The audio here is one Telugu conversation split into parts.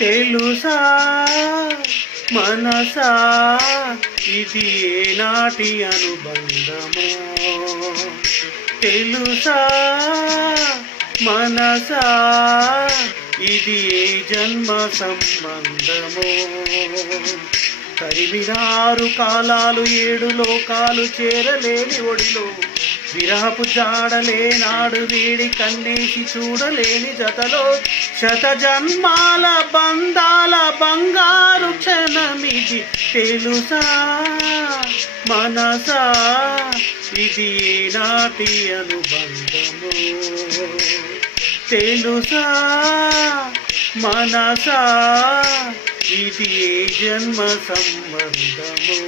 తెలుసా? మనసా? ఇది ఏనాటి అనుబంధమో? తెలుసా? మనసా? ఇది ఏ జన్మ సంబంధమో? కరిమినారు కాలాలు ఏడు లోకాలు చేరలేని ఒడిలో. విరహపు జాడలేనాడు వీడి కన్నేసి చూడలేని జతలో. శత జన్మాల బంధాల బంగారు క్షణమిది తెలుసా? మనసా? ఇది నాటి అనుబంధము? తెలుసా? మనసా? ఇది ఏ జన్మ సంబంధమో?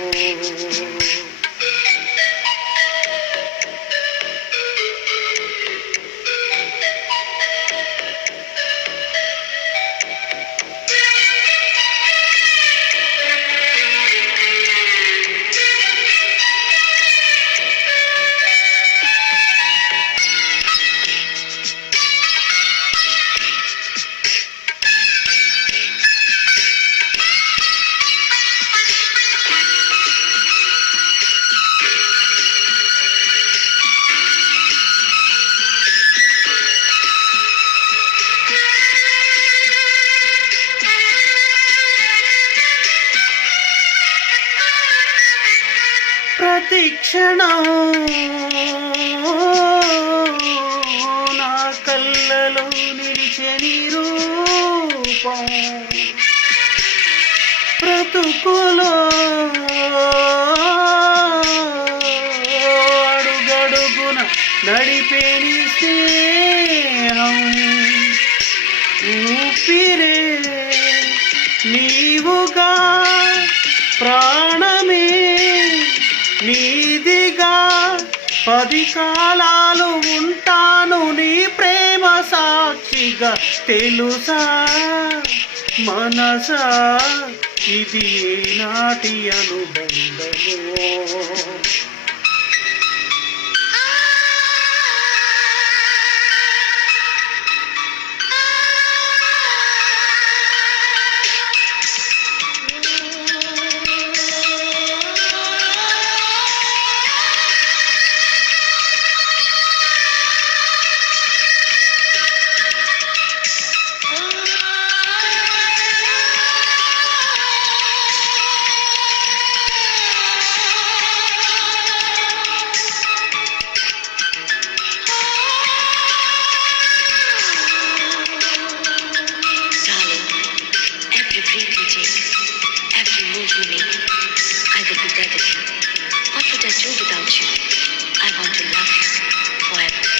ప్రతిక్షణం నా కళ్ళలో నిలిచే నీ రూపం. బ్రతుకులో అడుగడుగున నడిపేని స్నేహం ఊపిరే నీవుగా పది కాలాలు ఉంటాను నీ ప్రేమ సాక్షిగా. తెలుసా? మనసా? ఇది నాటి అనుబంధము? I will be there with you. What would I do without you? I want to love you forever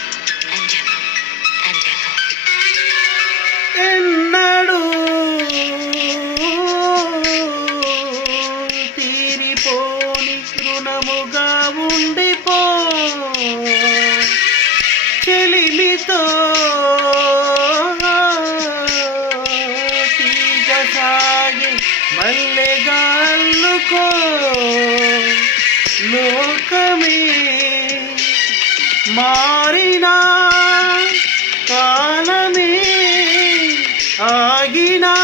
అల్లుకో లోకమే మారినా కాలమే ఆగినా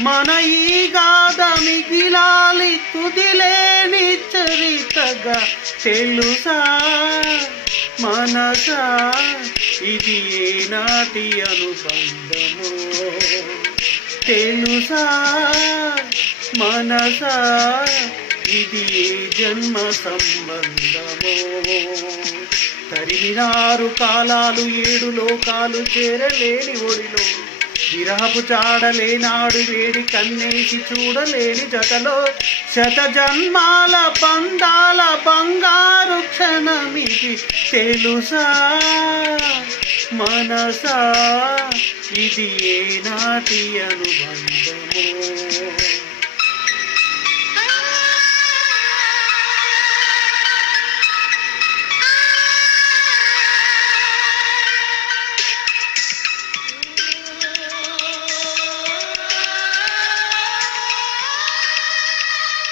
మన ఈ గాథ మిగిలాలి తుదిలేని చరితగా తెలుసా? మనసా? ఇది ఏనాటి అనుబంధము? తెలుసా? మనసా? ఇది ఏ జన్మ సంబంధమో? తరిమినారు కాలాలు ఏడు లోకాలు చేరలేని ఒడిలో. విరహపు చాడలేనాడు వేడి కన్నేసి చూడలేని జతలో. శత జన్మాల బంధాల బంగారు క్షణమిది తెలుసా? మనసా? ఇది ఏనాటి అనుబంధమో?